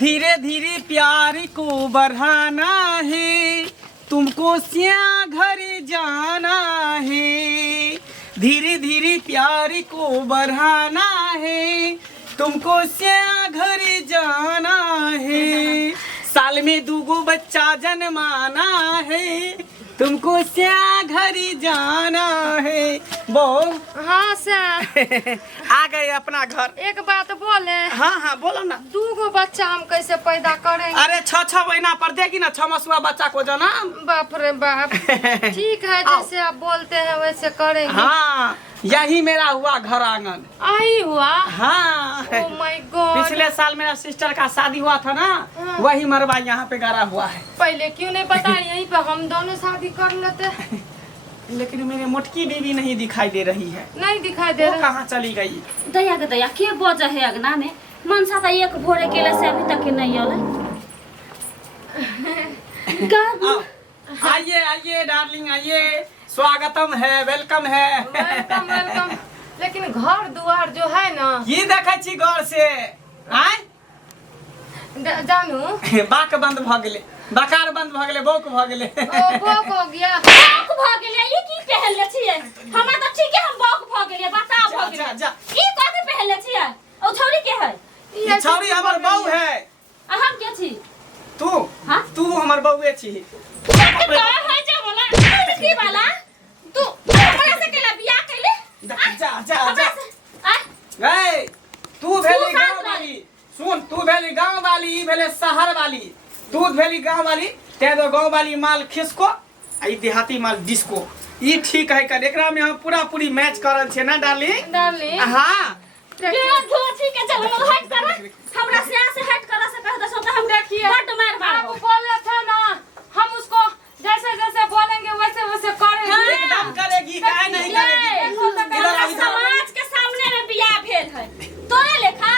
धीरे धीरे प्यार को बढ़ाना है, तुमको स्या घर जाना है। धीरे धीरे प्यार को बढ़ाना है, तुमको स्या घर जाना है। साल में 2 बच्चा जन्माना है, तुमको स्या घर जाना है। बहु हाँ सर आ गए अपना घर। एक बात बोले। हाँ हाँ बोलो ना। 2 बच्चा हम कैसे पैदा करेंगे? अरे 6 महीना पर देगी ना 6 मासुआ बच्चा को जन्म। बाप रे बाप। ठीक है जैसे आप बोलते हैं वैसे करेंगे। हाँ यही मेरा हुआ घर आंगन। आई हुआ। हाँ ओह माय गॉड। पिछले साल मेरा सिस्टर का शादी हुआ था ना, वही मरबा यहाँ पे गाड़ा हुआ है। पहले क्यों नहीं बताया? यहीं पे हम दोनों शादी कर लेते। लेकिन मेरी मोटकी बीवी नहीं दिखाई दे रही है। नहीं दिखाई दे वो रहा। कहाँ चली गई? दया के दया के बज है अगना में मनसा त एक भोरे केले से अभी तक नहीं आले। आइए आइए डार्लिंग आइए, स्वागतम है, वेलकम है। Welcome welcome. लेकिन घर दुआर जो है ना, ये देखै छी गौर से आय जानू बाक बंद भ गेले, बकार बंद भ गेले, बोक भ गेले। ओ बोक हो गया। बौक भ गेलिए ई की पहनले छिए? हमरा त ठीक है हम बौक भ गेलिए, बता भ गेलिए। जा जा ई कथि पहनले छिए? ओ छौरी के है? ये छौरी हमर बहू है। आ हम के छी? तू हां तू हमर बहूए छी। का है जे बोला की वाला? तू हमरा से केला बियाह कैले? जा जा जा आ गए। तू भेली तू गांव साथ वाली, सुन तू भेली गांव वाली, ई भेले शहर वाली। तू भेली गांव वाली, ते दो गांव वाली माल खिसको, आई देहाती माल डिस्को। ई ठीक है कर, एकरा में हम पूरा पूरी मैच करल छे ना डार्लिंग। डार्लिंग हां के धोती के चल हट कर। हमरा से हट कर से कह दो तो हम देखिए बट मार मार। आप बोले थे ना हम उसको जैसे जैसे बोलेंगे वैसे वैसे करेंगे। एकदम करेगी, काहे नहीं करेगी। हमरा समाज के सामने में बियाह भेल है तोरे लेखा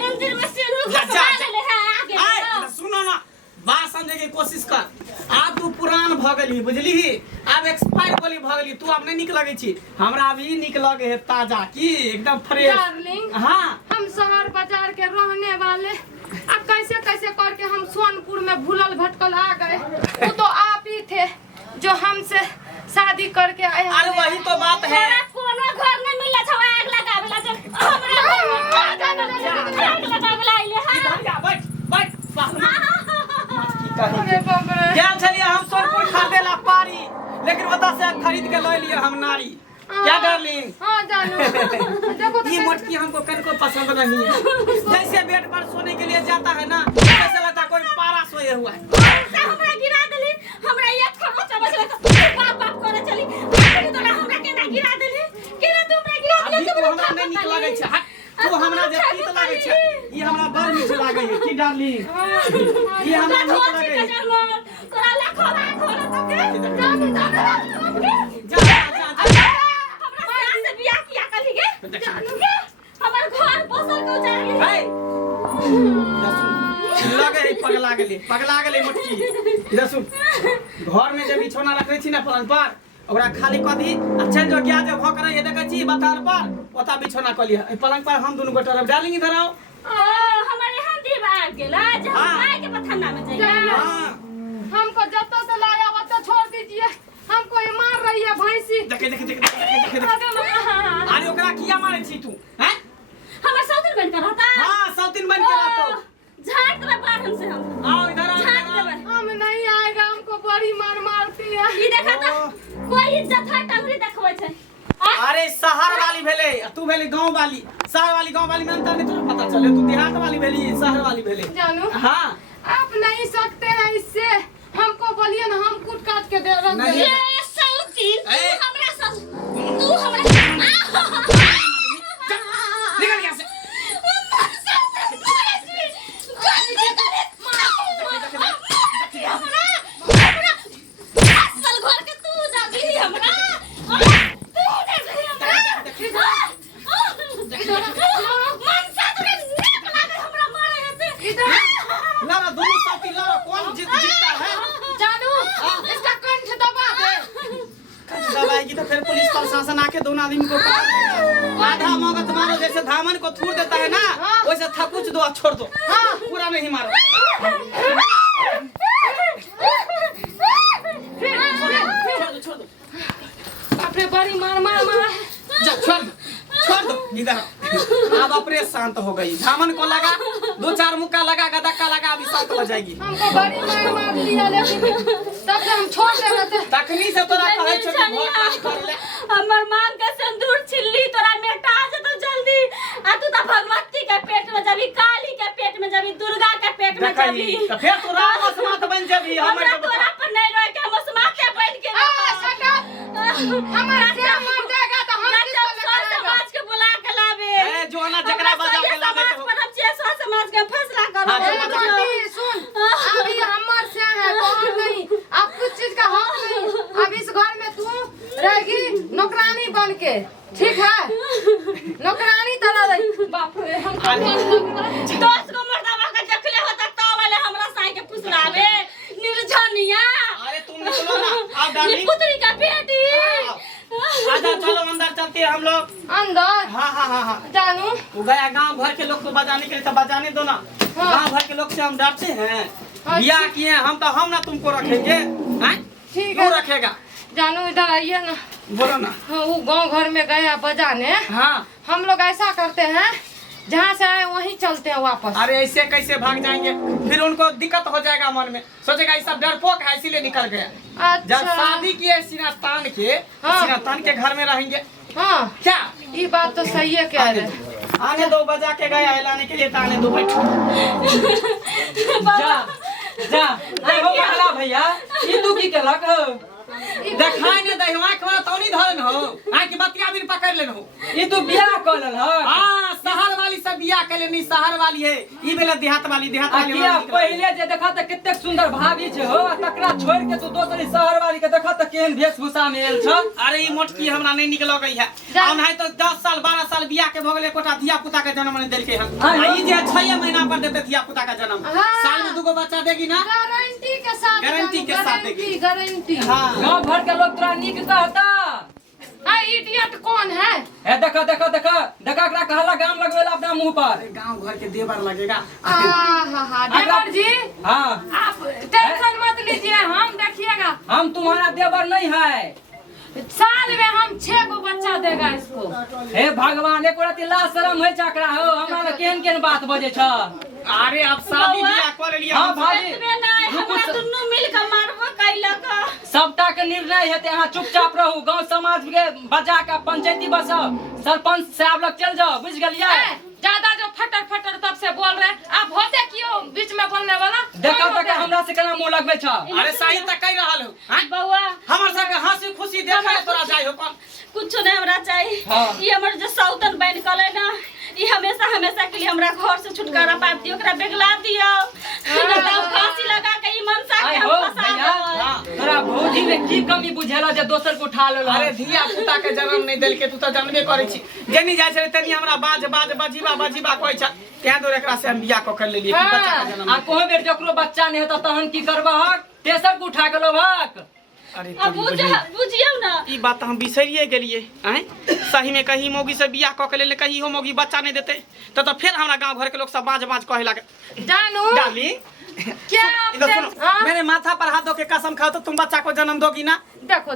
मंदिर में सिंदूर घसवा ले है आगे। आय सुनो ना, बात समझे की कोशिश कर। आप तू पुरान भ गेली, बुझली? अब एक्सपायर बोली भ गेली, तू अब नहीं निक लगे छी। हमरा अभी निक लगे है ताजा की एकदम फ्रेश। डार्लिंग हां हम शहर बाजार के रहने वाले, अब कैसे कैसे करके हम सोनपुर में भूलल भटकल आ गए। वो तो आप ही थे जो हमसे शादी करके आए। अरे वही तो बात है। तोरा कोनो घर में मिला छ आग लगावेला जो हमरा आग लगावेला आइले हां। बैठ बैठ अरे बाप रे। क्या चलिए हम सोनपुर खरीदे ला पारी, लेकिन वता से खरीद के ले लिए हम नारी। क्या डार्लिंग? हाँ जानू। देखो तो ये मोटकी हमको कनको पसंद नहीं है। जैसे बेड पर सोने के लिए जाता है ना, ऐसा लगता कोई पारा सोए हुआ है। हमरा गिरा देली, हमरा एक खरोच बचले तो बाप बाप करे चली। तोरा हमरा केना गिरा देली? केना तुमरा गिरा अभी देली? तो हमरा नहीं निक लागे छै। हट, तू हमरा जे तीत लागे छै, ई हमरा बड़ नीक लागे है। की डार्लिंग? ई हमरा नीक लागे है। तोरा लाखो लाख होला तो के जानू जा जा जा। हमरा से बियाह किया कली गे। जानू के हमर घर बसल को जाई। हे लगे है पगला गेली मोटकी। इधर सुन, घर में जब बिछौना रखै छी ना पलंग पर, ओकरा खाली क दी आ चल जो गया जब भौंकरै है देखै छी बथार पर, ओता बिछौना क लिया। पलंग पर हम दोनों गोटा रह। डार्लिंग इधर आओ। हमारे यहाँ दीव आ गेला जब आए के पथाना में जाइए। हां हमको जब से लाया वत छोड़ दीजिए। हमको ये मार रही है भैंसी। देखे देखे देखे देखे देखे। अरे ओकरा किया मारे छी तू? हैं? हमर सौतन बन कर रहता। हां सौतीन बन के रहतो। झाड़ के बाहर से हम आओ इधर आओ। झाड़ के हम नहीं आएगा, हमको बड़ी मार मारती है। ई देखा त कोई इज्जत है टंगरी देखबै छै। अरे शहर वाली भेले, तू भेली गांव वाली। शहर वाली गांव वाली में अंतर नहीं तुझे पता चले। तू देहात वाली भेली, शहर वाली भेले। जानू हां आप नहीं सकते हैं इससे। हमको बोलिए ना, हम कूट काट के दे रहे नहीं। ये हैं। सौतीन ए! तू हमरा निकल यहां से। लड़ा दोनों साथी लड़ा, कौन जीतता है? जानू इसका कंठ दबा दे। कंठ दबाएगी तो फिर पुलिस प्रशासन आके दोनों आदमी को आधा मौका मारो, जैसे धामन को थूर देता है ना, वैसे थकुच दो और छोड़ दो। पूरा नहीं मारो। शांत हो गई। धामन को लगा 2-4 मुक्का लगा, धक्का लगा, अभी शांत हो जाएगी। हमको बड़ी मार लिया, लेकिन तब से हम छोड़ देवे थे। तखनी से तोरा कहै छ कि घर खाली कर ले। हमर मांग के सिंदूर छिल्ली तोरा मेटा जतो जल्दी। आ तू त भगवती के पेट में जबी, काली के पेट में जबी, दुर्गा के पेट में जबी। त फिर तू राम असमात बन जबी। हमरा तोरा पर नहीं रह के हम असमाते बन के हमारा से मर जाएगा तो हम किसको लेकर समाज के बुला के लावे। ए जो ना जकरा बजा के लावे तो पर हम छह समाज के फैसला करो। सुन, अभी हमर से है कौन नहीं, अब कुछ चीज का हक नहीं। अब इस घर में तू रहेगी नौकरानी बन के, ठीक है? नौकरानी तरह रही। बाप रे, हम 10 को मर्दावा के देखले होता तो वाले हमरा साई के फुसलावे निर्जनिया। अरे तुम निकलो ना, आओ डार्लिंग। पुत्री का बेटी। आजा चलो अंदर चलते हैं हम लोग अंदर। हाँ जानू वो गया गांव भर के लोग को बजाने के लिए, तो बजाने दो ना। हाँ। गांव भर के लोग से हम डरते हैं? हाँ, बियाह किए हम ना तुमको रखेंगे हैं? ठीक क्यों है। रखेगा? जानू इधर आइए ना। बोलो ना। हाँ, वो गांव घर में गया बजाने। हाँ हम लोग ऐसा करते हैं, जहाँ से आए वहीं चलते हैं वापस। अरे ऐसे कैसे भाग जाएंगे? फिर उनको दिक्कत हो जाएगा मन में, सोचेगा ये सब डरपोक है इसीलिए निकल गया। जब अच्छा। शादी किए सिनास्तान के घर में रहेंगे हाँ, क्या? ये बात तो सही है कह रहे। आने दो, बजा के गया है लाने के लिए, तो आने दो बैठो। जा जा नहीं हो बहला भैया, ई तू की केलक हो? देखाई ने दही आंख में तौनी धरन हो, आंख बतिया दिन पकड़ लेन हो। ई तू बियाह कर लेल ह? हां, शहर वाली सब बियाह कर लेनी, शहर वाली है ई बेला देहात वाली अकिया पहले जे देखा त कितने सुंदर भाभी छे हो, तकरा छोड़ के तू दोसरी शहर वाली के देखा त केहन वेशभूषा में आयल छ। अरे ई मोटकी हमरा नहीं निकल गई है। आ नहीं तो 10 साल 12 साल बियाह के भगले कोटा धिया पुता के जन्म ने देलके हन। आ ई जे 6 महीना पर देते धिया पुता का जन्म, साल में 2 बच्चा देगी ना? गारंटी के साथ। गारंटी के साथ देगी। गारंटी। हां गांव भर के लोग तोरा नीक कहता। हाँ, इडियट कौन है? ए देखा एकरा कहला गाम लगवेला अपना मुंह पर। गांव घर के देवर लगेगा। हाँ, देवर जी हां, आप टेंशन मत लीजिए, हम देखिएगा हम तुम्हारा देवर नहीं है। साल में हम 6 को बच्चा देगा इसको। हे भगवान, एको रति लाज शरम होय चकरा हो, हमरा ले केहन बात बजे छ। अरे अब शादी बियाह कर लिया। हां भाई, हमरा दुन्नु मिल के मारबो कैलक। सबटा के निर्णय हेते, अहाँ चुपचाप रहू। गांव समाज के बजा के पंचायती बसाओ, सरपंच साहब लग चल जाओ, बुझ गेलियै? ज्यादा जो फटर तब से बोल रहे, आप होते क्यों बीच में बोलने वाला? देखा हमरा से केना मुंह लगबै छ। अरे सही त कह रहल हो। बउआ हमर सबके हंसी खुशी देखे तोरा जाय हो कौन? कुछ नहीं हमरा चाहिए। हाँ। ये हमर जो सौतन बन कले ना, ये हमेशा के लिए हमरा घर से छुटकारा पाप दियो, ओकरा बेगला दियो। ना फांसी लगा के ई मनसा के आय हम हो फंसा भैया, देबै। तोरा भौजी में की कमी बुझेला जे दोसर को उठा लेला? अरे धिया पुता के जन्म नहीं देलके, तू तो जानबे करै छी। जेनी जाय छै तनी हमरा बजीबा कहै छ, तें दूर एकरा से हम बियाह क कर लेलिए कि बच्चा का जन्म। आ कोई बेर जकरो बच्चा नहीं होता तहन की करबहक? तेसर को उठा के लोभक। अरे अब बुझियो ना, ई बात हम बिसरिए गेलिए। हैं सही में कहीं मौगी से बियाह क के लेले, कहीं हो मौगी बच्चा नहीं देते तो फिर हमरा गांव घर के लोग सब बाज कहे लागे। जानू डार्लिंग क्या इधर सुनो, हाँ? मेरे माथा पर हाथ धो के कसम खाओ तो तुम बच्चा को जन्म दोगी ना? देखो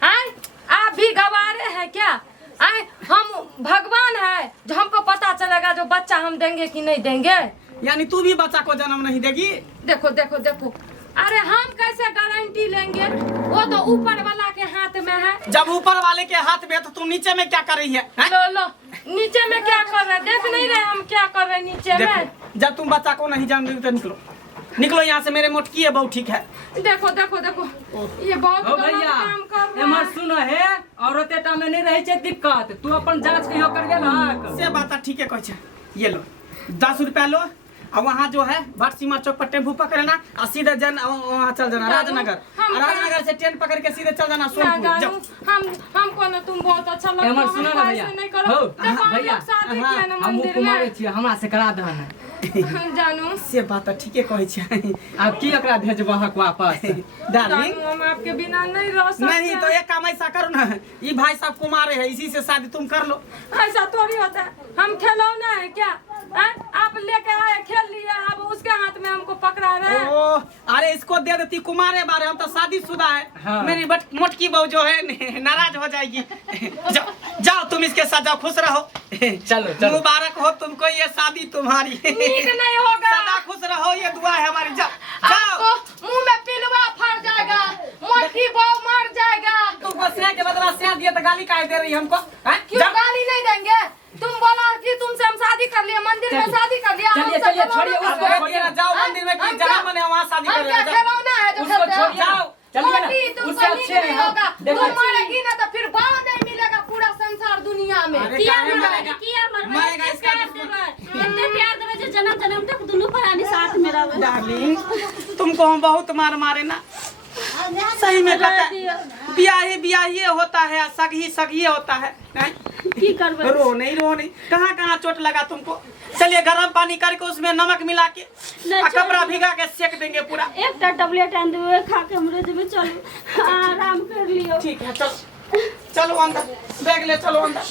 हैं, आप भी गवारे हैं क्या? हैं, हम भगवान है जो हमको पता चलेगा जो बच्चा हम देंगे कि नहीं देंगे? यानी तू भी बच्चा को जन्म नहीं देगी? देखो अरे हम कैसे गारंटी लेंगे? वो तो ऊपर वाला के हाथ में है। जब ऊपर वाले के हाथ में है तो तुम नीचे में क्या कर रही है? हैं? लो नीचे में क्या कर रहे हैं? देख नहीं रहे हम क्या कर रहे हैं नीचे में? देखो, जब तुम बच्चा को नहीं जान दोगी तो निकलो यहाँ से। मेरे मोटकी है, बहुत ठीक है। देखो ये बहुत हो गलत भैया, काम कर रहा एमर है। सुनो हे, औरतेटा में नहीं रहे छे दिक्कत। तू अपन जांच कहियो कर गेलहक? से बात ठीक है कह छे। ये लो 10 रुपया लो, और वहाँ जो है भट सीमा चौक पर टेम्पू पकड़ना और सीधे वहाँ चल जाना राजनगर से ट्रेन पकड़ के सीधे चल जाना सोनपुर। जाओ। हमको ना तुम बहुत अच्छा लगता है। एमर सुनो ना भैया, नहीं करो। हो देखो हम भैया, लोग शादी किया ना हम मंदिर कुमारे में। छियै, हमरा से करा दहन। जानू से बात ठीक है कह छे। अब की एकरा भेजबहक वापस? डार्लिंग जानू हम आपके बिना नहीं रह सकते। नहीं तो एक काम ऐसा करो ना, ये भाई साहब कुमारे है, इसी से शादी तुम कर लो। ऐसा थोड़ी होता है, हम खिलौना है क्या? आप लेके आए खेल लिया, अब उसके हाथ में हमको पकड़ा रहे हैं। ओ अरे इसको दे देती कुमारे बारे, हम तो शादीशुदा है। हाँ। मेरी मोटकी बहू जो है नाराज हो जाएगी। जाओ तुम इसके साथ जाओ, खुश रहो। चलो, चलो। मुबारक हो तुमको ये शादी तुम्हारी। ठीक नहीं होगा। सदा खुश रहो, ये दुआ है हमारी। जाओ जाओ। आपको मुंह में पिलवा फट जाएगा, मोटी बहू मर जाएगा। तुमको स्नेह के बदला स्नेह दिया तो गाली काहे दे रही है हमको? हैं? क्यों जाओ। गाली नहीं देंगे? तुम बोला कि तुमसे हम शादी कर लिए, मंदिर में शादी कर लिया। चलिए, हम सब चलिए, खिलौना छोड़िए कर उसको, रहे हैं। छोड़िए ना, जाओ मंदिर में कि हम जहाँ क्या- मने वहाँ शादी हम करेगा। क्या जाओ। खिलौना है जो उसको करते हो? छोड़िए ना। चलिए ना, मोटी तुमसे उससे नीक अच्छे नहीं हैं हम। होगा। देखो। तुम मरेगी ना तो फिर बाल नहीं मिलेगा पूरा संसार दुनिया में। अरे किया काहे मरवाई, मरेगा? किया मरवाई, मरेगा इतने इसका प्यार दुश्मन। देबै, इतने प्यार देबै जे जन्म जन्म तक दुनू प्राणी साथ में रहबै। डार्लिंग तुमको हम बहुत मार मारे ना, सही में कहता है ब्याही ब्याही होता है, सगी सगी होता है। हैं? की करबै? रो नहीं, कहाँ कहाँ चोट लगा तुमको? चलिए गर्म पानी करके उसमें नमक मिला के नहीं, और कपड़ा भिगा के सेक देंगे पूरा। एकटा टैबलेट आन देबै, खा के हमरे जेबै। चलू आराम कर लियो। ठीक है, चलो चलो अंदर, बैग ले चलो अंदर।